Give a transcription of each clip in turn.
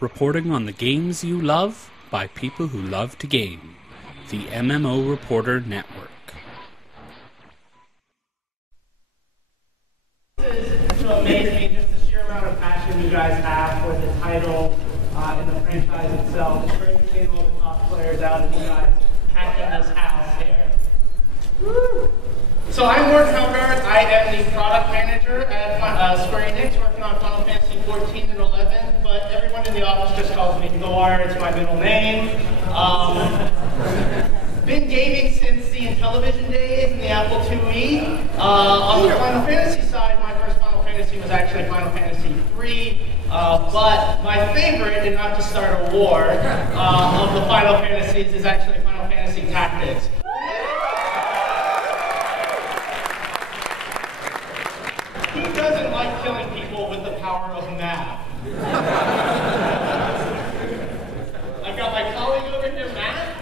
reporting on the games you love by people who love to game. The MMO Reporter Network. It's so amazing, just the sheer amount of passion you guys have for the title and the franchise itself. It's great to see all the top players out and you guys packing this house here. Woo! So I'm Warren Halbert. I am the product manager at Square Enix, working on Final Fantasy XIV and 11, but everyone in the office just calls me Noir. It's my middle name. Been gaming since the Intellivision days and the Apple IIe. On the Final Fantasy side, my first Final Fantasy was actually Final Fantasy III, but my favorite, and not to start a war, of the Final Fantasies is actually Final Fantasy Tactics. Who doesn't like killing people with the power of math? I've got my colleague over here, Matt.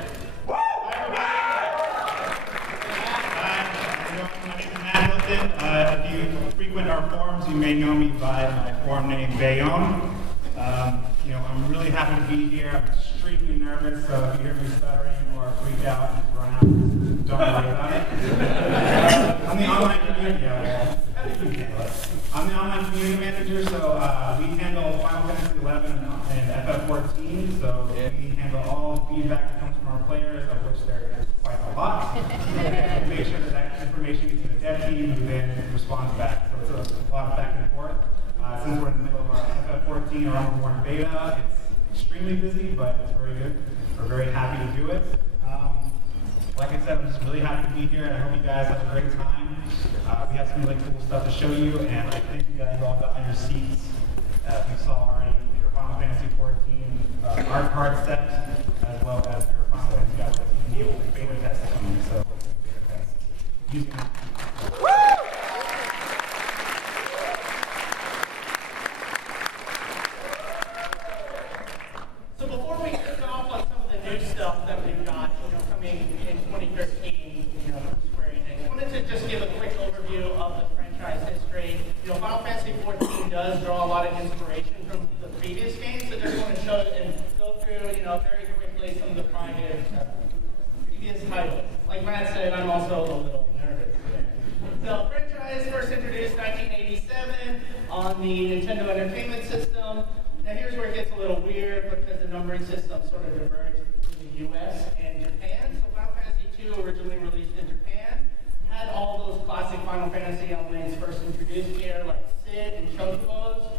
If you frequent our forums, you may know me by my forum name, Bayonne. I'm really happy to be here. I'm extremely nervous, so if you hear me stuttering or freak out, just run out. Don't worry about it. I'm the online community. I'm the online community manager, so we handle Final Fantasy XI and FF14. So we handle all feedback that comes from our players, of which there is quite a lot. And make sure that information gets to the dev team, who then responds back. So it's a lot of back and forth. Since we're in the middle of our FF14 or Armored Warren beta, it's extremely busy, but it's very good. We're very happy to do it. Like I said, I'm just really happy to be here, and I hope you guys have a great time. We have some really cool stuff to show you, and I think you guys all got on your seats. If you saw already your Final Fantasy XIV art card set, as well as your Final Fantasy XIV beta test coming. So, beta test. So before we kick off on some of the new stuff that we've got, coming in 2013, from Square Enix, I wanted to just give a quick overview of the franchise history. Final Fantasy XIV does draw a lot of inspiration from the previous games, so just want to show and go through, very quickly some of the previous titles. Like Matt said, I'm also a little nervous. So, franchise first introduced 1987 on the Nintendo Entertainment System. Now here's where it gets a little weird because the numbering system sort of diverged between the US and Japan. So Final Fantasy II, originally released in Japan, had all those classic Final Fantasy elements first introduced here, like Sid and Chocobos.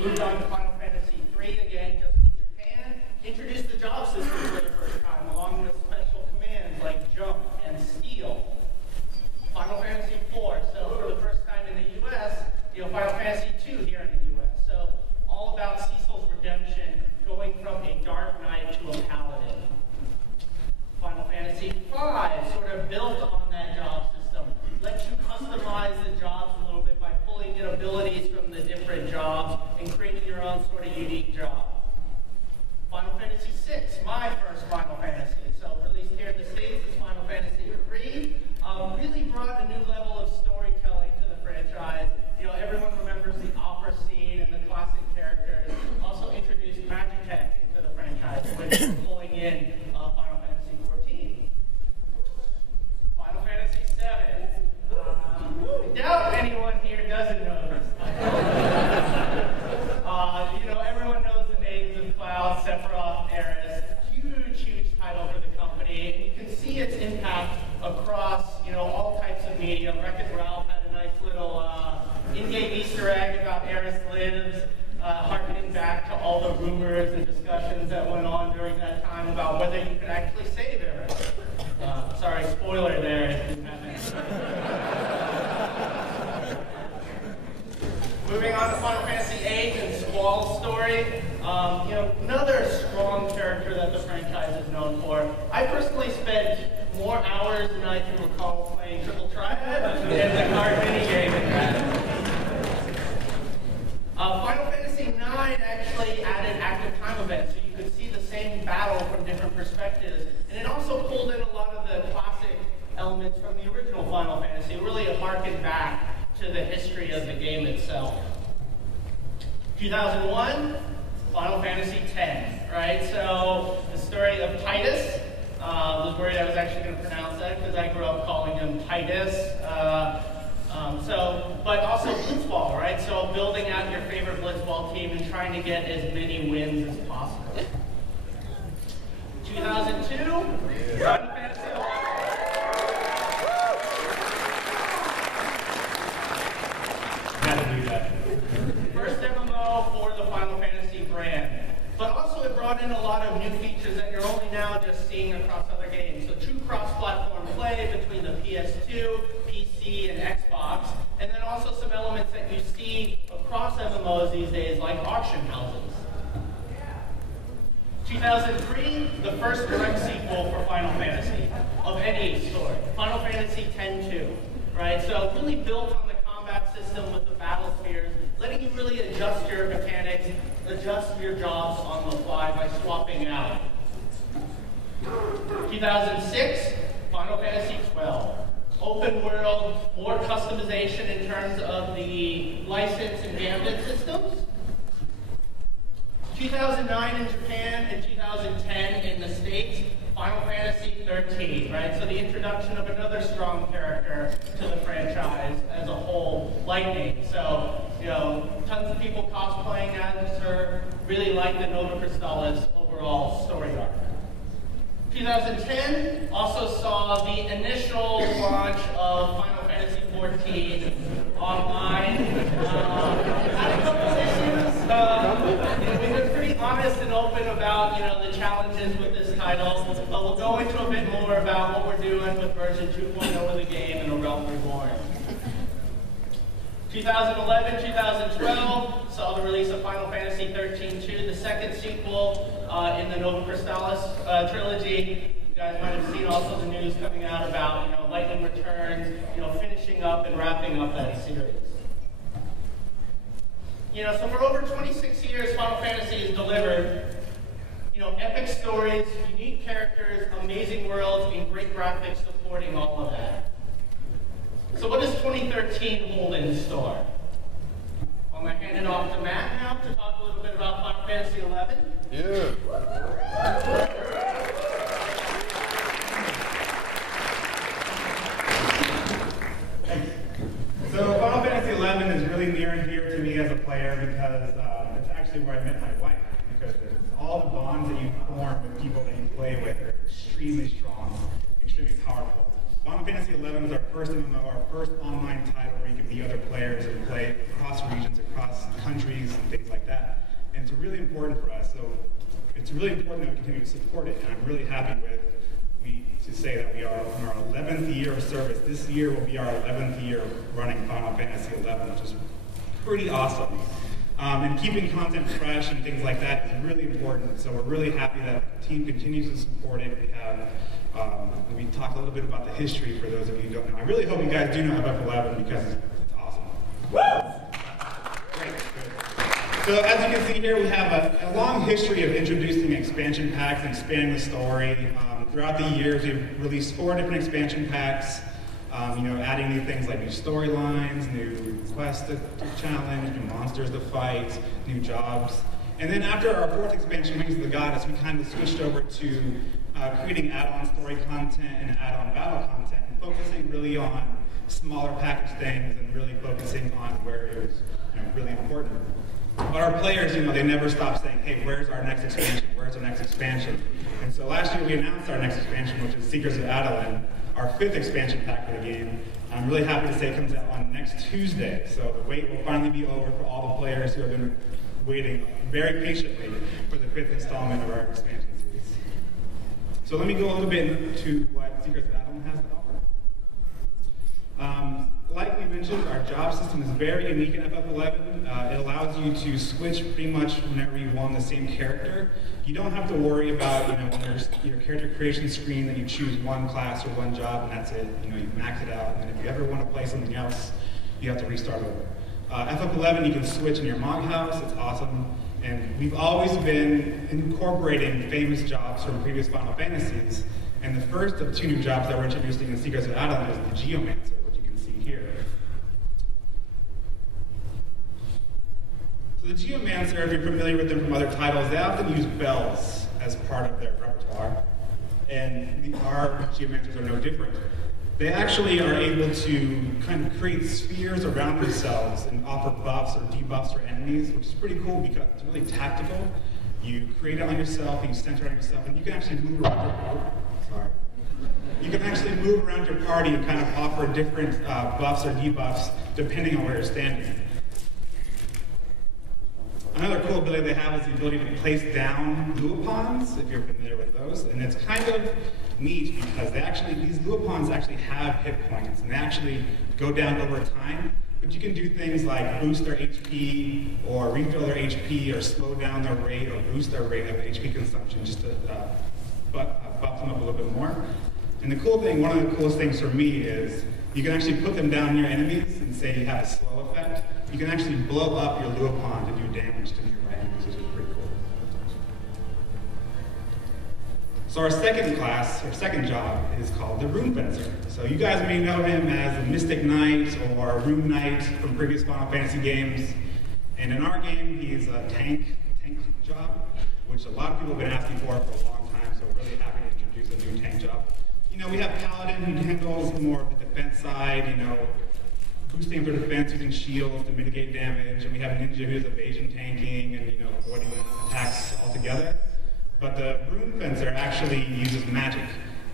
Moved on to Final Fantasy III, again, just in Japan. Introduced the job system for the first time, along with special commands like Jump and Steal. Final Fantasy IV, so for the first time in the US, Final Fantasy II here in the US. So all about Cecil's redemption, going from a dark knight to a paladin. Final Fantasy V sort of built on that job system, lets you customize the jobs a little bit by pulling in abilities from the different jobs and creating your own sort of unique job. Final Fantasy VI, my first Final Fantasy, so released here in the States as Final Fantasy III, really brought a new level of storytelling to the franchise. Everyone remembers the opera scene and the classic characters. Also introduced Magitech into the franchise, which is pulling in Final Fantasy XIV. Final Fantasy VII. I doubt anyone here doesn't know this. Everyone knows the names of Cloud, Sephiroth, Aerith. Huge title for the company, and you can see its impact across, all types of media. Wreck-It Ralph had a nice little in-game Easter egg about Aerith Lives, harkening back to all the rumors and discussions that went on during that time about whether you could actually save Aerith. Sorry, spoiler there. If you haven't. Moving on to Final Fantasy VIII and Squall's story. Another strong character that the franchise is known for. I personally spent more hours than I can recall playing Triple Triad and the card minigame in that. Final Fantasy IX actually added active time events, so you could see the same battle from different perspectives. And it also pulled in a lot of the classic elements from the original Final Fantasy, really harkened back to the history of the game itself. 2001, Final Fantasy X, right? So the story of Titus. I was worried I was actually going to pronounce that because I grew up calling him Titus. But also Blitzball, right? So building out your favorite Blitzball team and trying to get as many wins as possible. 2002, Final Fantasy First MMO for the Final Fantasy brand. But also it brought in a lot of new features that you're only now just seeing across other games. So true cross-platform play between the PS2, PC, and Xbox. And then also some elements that you see across MMOs these days, like auction houses. 2003, the first direct sequel for Final Fantasy of any sort. Final Fantasy X-2, right? So really built on the combat system with the battle spheres, letting you really adjust your mechanics, adjust your jobs on the fly by swapping out. 2006, Final Fantasy XII. Open world, more customization in terms of the license and gambit systems. 2009 in Japan and 2010 in the States, Final Fantasy XIII, right? So the introduction of another strong character to the franchise as a whole, Lightning. So, tons of people cosplaying as her, really like the Nova Crystallis overall story arc. 2010 also saw the initial launch of Final Fantasy XIV online. Had a couple issues. We've been pretty honest and open about the challenges with this title. But we'll go into a bit more about what we're doing with version 2.0 of the game and A Realm Reborn. 2011, 2012 saw the release of Final Fantasy XIII-2, the second sequel in the Nova Crystallis trilogy. You guys might have seen also the news coming out about Lightning Returns, finishing up and wrapping up that series. So for over 26 years, Final Fantasy has delivered epic stories, unique characters, amazing worlds, and great graphics supporting all of that. So what does 2013 hold in store? I'm going to hand it off to Matt now to talk a little bit about Final Fantasy XI. Yeah. So Final Fantasy XI is really near and dear to me as a player because it's actually where I met my wife. Because all the bonds that you form with people that you play with are extremely strong, extremely powerful. Final Fantasy XI is our first MMO, our first online title where you can meet other players and play across regions, across countries, and things like that. And it's really important for us. So it's really important that we continue to support it. And I'm really happy to say that we are in our 11th year of service. This year will be our 11th year running Final Fantasy XI, which is pretty awesome. And keeping content fresh and things like that is really important. So we're really happy that the team continues to support it. We talked a little bit about the history for those of you who don't know. I really hope you guys do know FF11 because it's awesome. Great. So as you can see here, we have a long history of introducing expansion packs and expanding the story. Throughout the years, we've released 4 different expansion packs, adding new things like new storylines, new quests to challenge, new monsters to fight, new jobs. And then after our 4th expansion, Wings of the Goddess, we kind of switched over to creating add-on story content and add-on battle content, and focusing really on smaller package things and really focusing on where it was really important. But our players, they never stop saying, hey, where's our next expansion? Where's our next expansion? And so last year we announced our next expansion, which is Seekers of Adeline, our 5th expansion pack for the game. I'm really happy to say it comes out on next Tuesday. So the wait will finally be over for all the players who have been waiting very patiently for the 5th installment of our expansion series. So let me go a little bit into what Seekers of Adeline has to offer. Like we mentioned, our job system is very unique in FF11. It allows you to switch pretty much whenever you want the same character. You don't have to worry about, when there's your character creation screen that you choose one class or one job and that's it. You max it out, and then if you ever want to play something else, you have to restart over. FF11, you can switch in your Mog House. It's awesome. And we've always been incorporating famous jobs from previous Final Fantasies. And the first of 2 new jobs that we're introducing in Seekers of Adeline is the Geomancer, which you can see here. So the Geomancer, if you're familiar with them from other titles, they often use bells as part of their repertoire. And our Geomancers are no different. They actually are able to kind of create spheres around themselves and offer buffs or debuffs for enemies, which is pretty cool because it's really tactical. You create it on yourself, and you center it on yourself, and you can actually move around You can actually move around your party and kind of offer different buffs or debuffs depending on where you're standing. Another cool ability they have is the ability to place down Luopons, if you're familiar with those. And it's kind of neat because these Luopons actually have hit points, and they actually go down over time. But you can do things like boost their HP, or refill their HP, or slow down their rate, or boost their rate of HP consumption, just to buff them up a little bit more. And the cool thing, one of the coolest things for me is you can actually put them down near enemies and say you have a slow effect. You can actually blow up your Luopon to do damage to nearby enemies, which is pretty cool. So our second class, or second job, is called the Rune Fencer. So you guys may know him as the Mystic Knight or Rune Knight from previous Final Fantasy games. And in our game, he's a tank job, which a lot of people have been asking for a long time, so we're really happy to introduce a new tank job. You know, we have Paladin who handles more of the defense side, you know, boosting their defense using shields to mitigate damage, and we have Ninja who's evasion tanking and, you know, avoiding attacks altogether. But the Rune Fencer actually uses magic.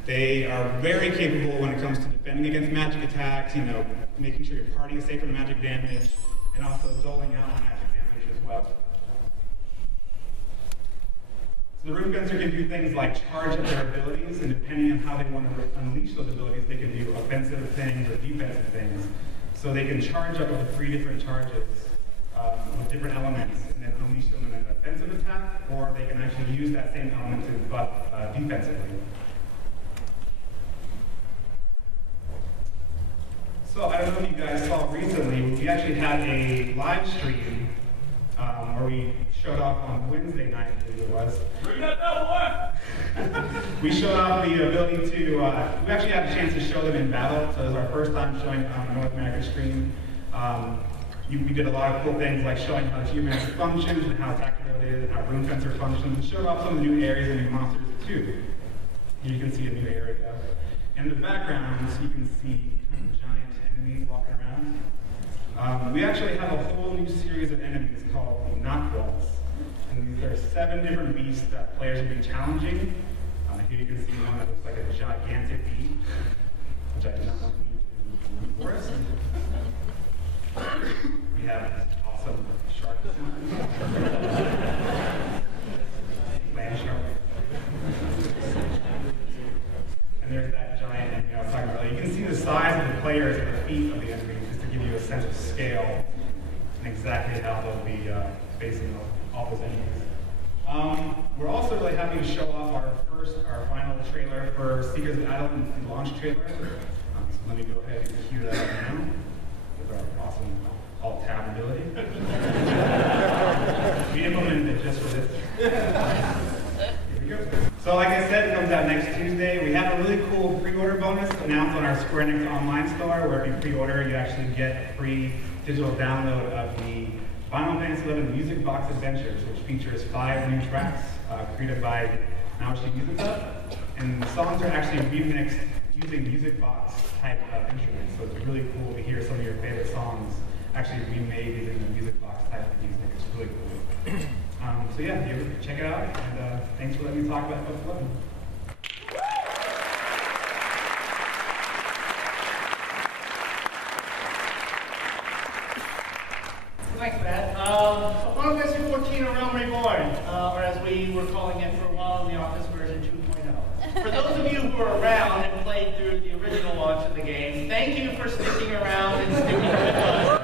They are very capable when it comes to defending against magic attacks, you know, making sure your party is safe from magic damage, and also doling out magic damage as well. So the Rune Fencer can do things like charge up their abilities, and depending on how they want to unleash those abilities, they can do offensive things or defensive things. So they can charge up with 3 different charges with different elements, and then unleash them in an offensive attack, or they can actually use that same element to buff defensively. So I don't know if you guys saw recently, we actually had a live stream where we showed off on Wednesday night, I believe it was. Bring that bell, boy! We showed off the ability to, we actually had a chance to show them in battle, so it was our first time showing on a North America stream. We did a lot of cool things like showing how Geomancer functions and how tactical it is and how Rune Fencer functions, and showed off some of the new areas and new monsters too. You can see a new area. In the background, you can see kind of giant enemies walking around. We actually have a whole new series of enemies called the Knockwalls. And there are 7 different beasts that players will be challenging. Here you can see one that looks like a gigantic bee, which I did not want to use in the forest. We have awesome shark. Land shark. And there's that giant enemy I was talking about earlier. You can see the size of the players at the feet of the enemy, just to give you a sense of scale and exactly how they'll be facing all those enemies. We're also really happy to show off our final trailer for Seekers of Adel, the launch trailer. So let me go ahead and cue that up now with our awesome alt-tab ability. We implemented it just for this. Here we go. So like I said, it comes out next Tuesday. We have a really cool pre-order bonus announced on our Square Enix online store, where if you pre-order, you actually get a free digital download of the Final Fantasy XI Music Box Adventures, which features 5 new tracks created by Naoshi Music Hub. And the songs are actually remixed using Music Box type of instruments. So it's really cool to hear some of your favorite songs actually remade using the Music Box type of music. It's really cool. So yeah, check it out, and thanks for letting me talk about Fantasy XI. Thanks, Matt. So Final Fantasy XIV: A Realm Reborn, or as we were calling it for a while in the office, version 2.0. For those of you who are around and played through the original launch of the game, thank you for sticking around and sticking with us.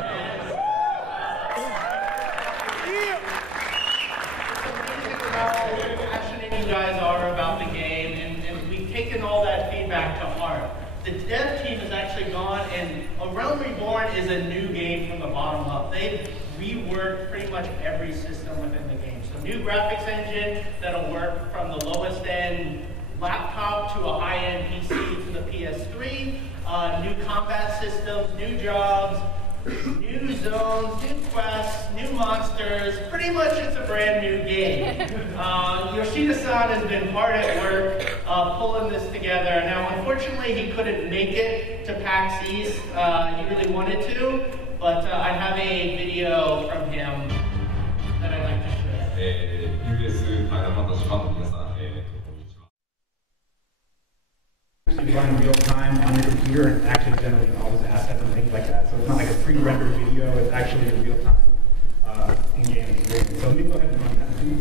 You guys are about the game, and we've taken all that feedback to heart. The dev team has actually gone, and A Realm Reborn is a new game from the bottom up. They've reworked pretty much every system within the game. So new graphics engine that'll work from the lowest end laptop to a high-end PC to the PS3, new combat systems, new jobs, new zones, new quests, new monsters. Pretty much it's a brand new game. Yoshida-san has been hard at work pulling this together. Now, unfortunately, he couldn't make it to PAX East. He really wanted to, but I have a video from him that I'd like to share. US ファイナルファンタジーファンの皆さん、こんにちは。Actually run real time on your computer and actually generate all those assets and things like that. So it's not like a pre-rendered video, it's actually a real time in-game experience. So let me go ahead and run that for you.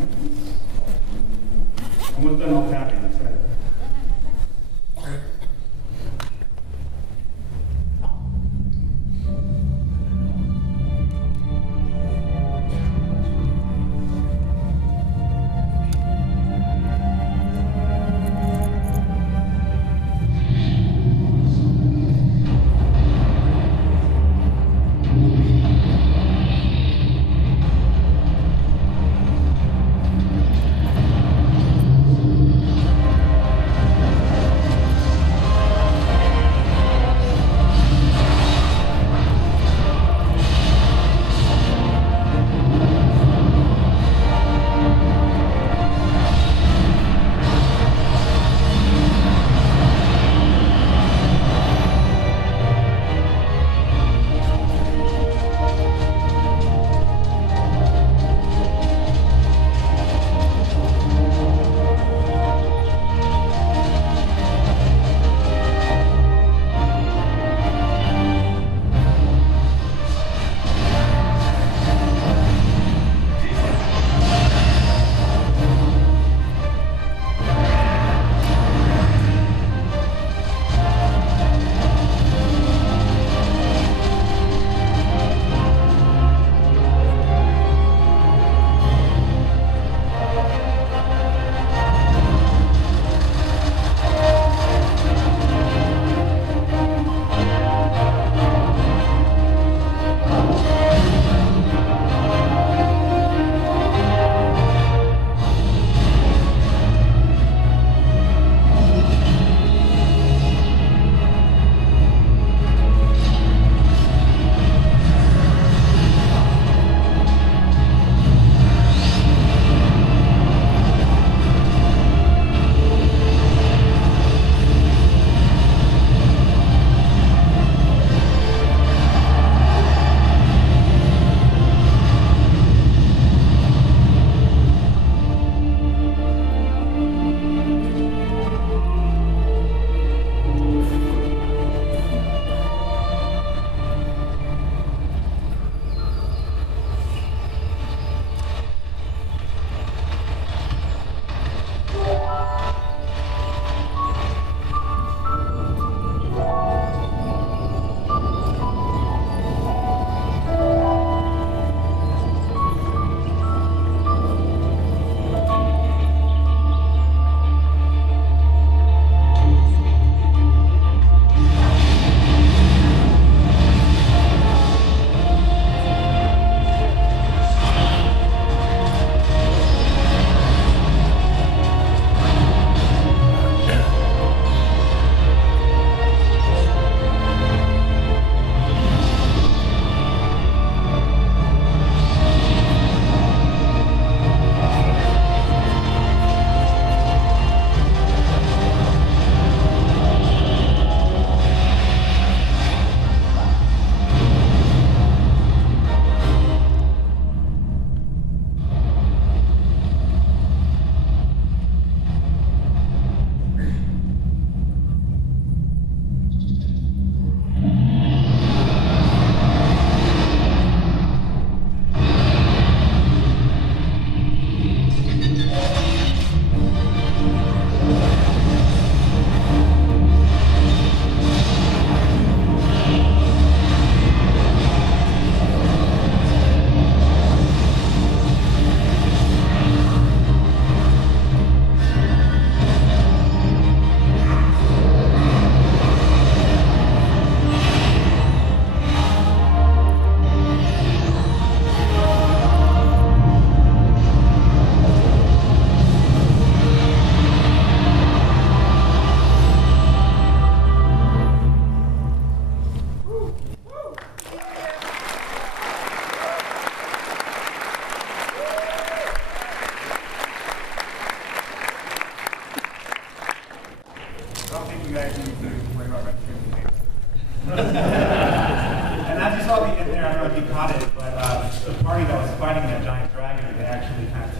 Almost done all tapping, that's right.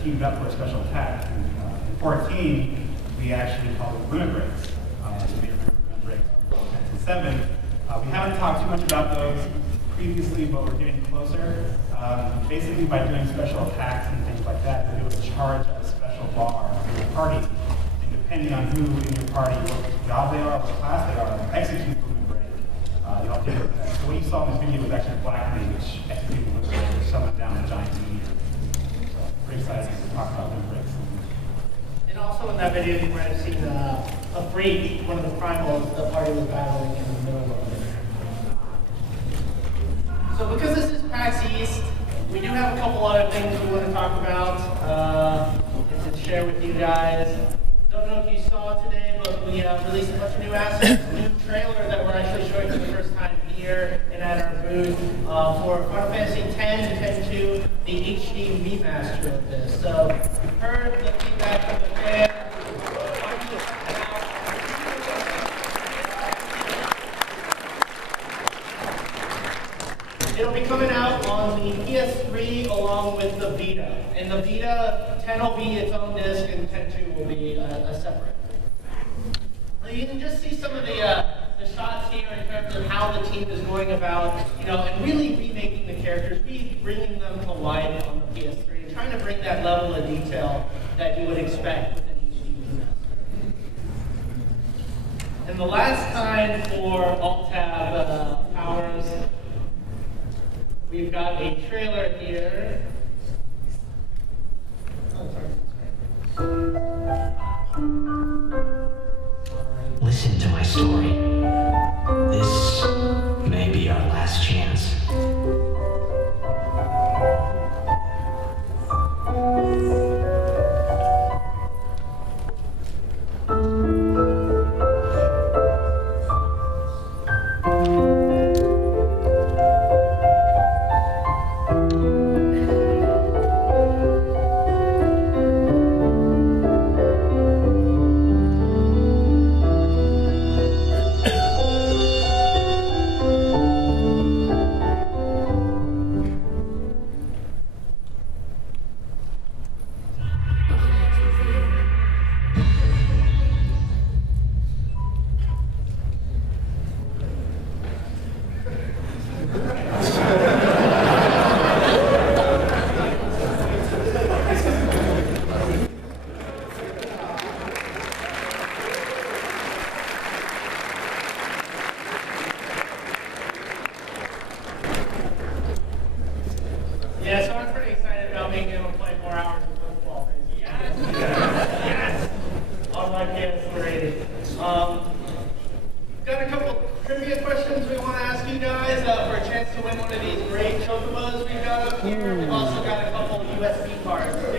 teamed up for a special attack. In 14, we actually called it limit breaks. So we remember limit breaks on Fantasy XIV. We haven't talked too much about those previously, but we're getting closer. Basically, by doing special attacks and things like that, you'll be able to charge up a special bar in your party. And depending on who in your party, what job they are, what class they are, execute the limit break. You'll do it. So what you saw in this video was actually Black Mage executing the limit break, which summoned down a giant meteor. So pretty excited to talk about limit breaks. And also in that video, you might have seen a freak, one of the primals the party was battling in the middle of it. So because this is PAX East, we do have a couple other things we want to talk about and to share with you guys. Don't know if you saw today, but we released a bunch of new assets, a new trailer that we're actually showing for the first time here and at our booth for Final Fantasy X and X-2, the HD remaster of this. So we've heard the feedback from the fans. Why don't you check it out? It'll be coming out on the PS3 along with the Vita. And the Vita, 10 will be its own disc and 10.2 will be a separate. You can just see some of the shots here in terms of how the team is going about, and really remaking the characters, bringing them to life on the PS3, and trying to bring that level of detail that you would expect with an HD remaster. And the last time for Alt-Tab powers, we've got a trailer here. Oh, sorry. Listen to my story. This may be our last chance. Yeah, so I'm pretty excited about being able to play more hours of football. Yes! Yes! On my PS3. Got a couple trivia questions we want to ask you guys for a chance to win one of these great chocobos we've got up here. We've also got a couple USB cards to